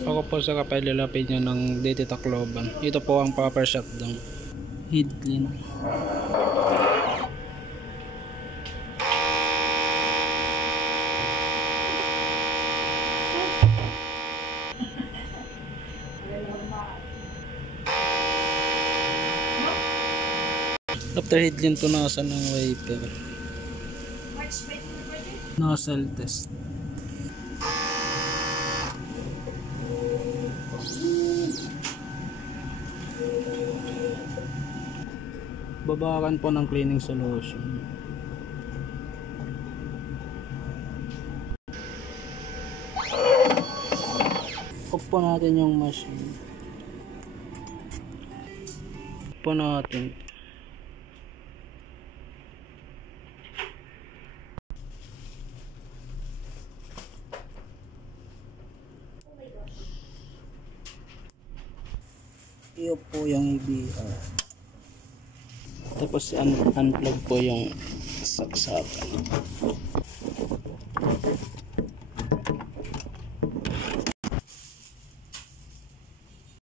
Ako po sa kapailalapin niya ng DT Tacloban. Ito po ang proper shutdown. Head clean. After head clean, punasan ng wiper. Nozzle test. Babakan po ng cleaning solution. Off po natin yung machine. Off po natin. I-off po yung EBR. Tapos unplug po yung saksakan.